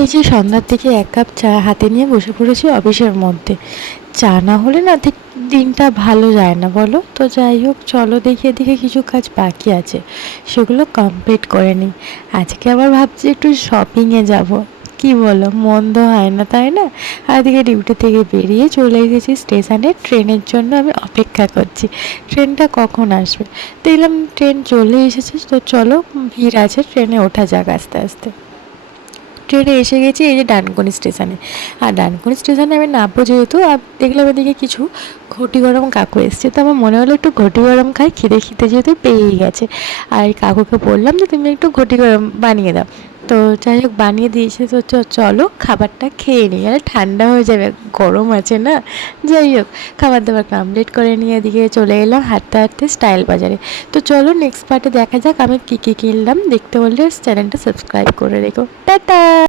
এই যে সন্ধ্যার দিকে ১ কাপ চা হাতে নিয়ে বসে পড়েছি অফিসের মধ্যে। চা না হলে না ঠিক দিনটা ভালো যায় না বলো? তো যাই হোক চলো দেখি এদিকে কিছু কাজ বাকি আছে, সেগুলো কমপ্লিট করে নিই। আজকে আবার ভাবছি একটু শপিংয়ে যাব। কি বলো? মন্দ হয় না, তাই না? আর এদিকে ডিউটি থেকে বেরিয়ে চলে এসেছি স্টেশনে, ট্রেনের জন্য আমি অপেক্ষা করছি। ট্রেনটা কখন আসবে? দেখলাম ট্রেন চলে এসেছে, তো চলো ভিড় আছে, ট্রেনে ওঠা যাক আস্তে আস্তে। ট্রেনে এসে গেছি এই যে ডানকুনি স্টেশনে। আর ডানকুনি স্টেশনে আমি নামবো যেহেতু, আর দেখলাম এদিকে কিছু ঘটি গরম কাকু এসছে, তো আমার মনে হলো একটু ঘটি গরম খাই, খিদে খিদে যেহেতু পেয়েই গেছে। আর এই কাকুকে বললাম যে তুমি একটু ঘটি গরম বানিয়ে দাও। তো যাই হোক বানিয়ে দিয়েছে, তো চলো খাবারটা খেয়ে নিই, আর ঠান্ডা হয়ে যাবে, গরম আছে না। যাই হোক খাবার দাবার কমপ্লিট করে নিয়ে এদিকে চলে এলাম হাঁটতে হাঁটতে স্টাইল বাজারে। তো চলো নেক্সট পার্টে দেখা যাক আমি কী কী কিনলাম। দেখতে হলে চ্যানেলটা সাবস্ক্রাইব করে রেখো। টাটা।